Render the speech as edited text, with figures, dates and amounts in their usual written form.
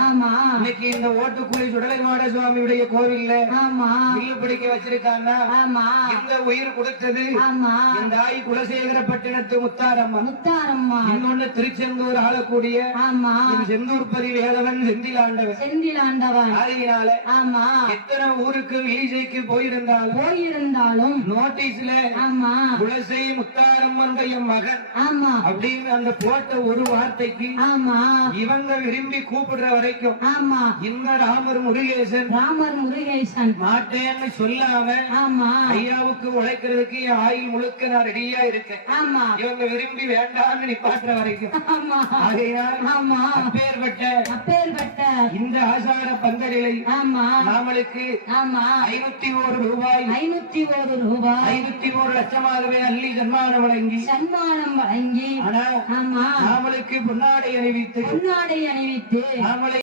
ஆமா. இன்னைக்கு இந்த ஓட்டுக்குழி சுடலைமாட சுவாமியுடைய கோவில்ல ஆமா. வில்லு பிடிக்க வச்சிருக்காங்க. ஆமா. இந்த உயிர் கொடுத்தது ஆமா. இந்த தாய் குலசேகரப்பட்டினத்து முத்தாரம்மா. முத்தாரம்மா. இன்னொன்னு திருச்செந்தூர் ஆளக்கூடிய ஆமா. செந்தூர்பதி வேலவன் செந்திலாண்டவன். செந்திலாண்டவன். ஆகையினால ஆமா. எத்தனை ஊருக்கு வில்லிசைக்கு போயிருந்தாலும் நோட்டீஸ்ல ஆமா குலசை முத்தாரம்மனுடைய மகன் ஆமா அப்படின்னு அந்த போட்ட ஒரு வார்த்தைக்கு ஆமா இவங்க விரும்பி கூப்பிடுற வரைக்கும் ஆமா இந்த ராமர் முருகேசன் மாட்டேன்னு சொல்லாம ஆமா ஐயாவுக்கு உழைக்கிறதுக்கு என் ஆயுள் முழுக்க நான் ரெடியா இருக்கேன். ஆமா இவங்க விரும்பி வேண்டாம்னு நிப்பாட்டுற வரைக்கும் ஆமா ஆமா அப்பேற்பட்ட இந்த ஆசார பந்தலிலை ஆமா நாமளுக்கு ஆமா 501 ரூபாய் 501 லட்சமாகவே அள்ளி சன்மானம் வழங்கி ஆனா ஆமா நாமளுக்கு பொன்னாடை அணிவித்து நாமளை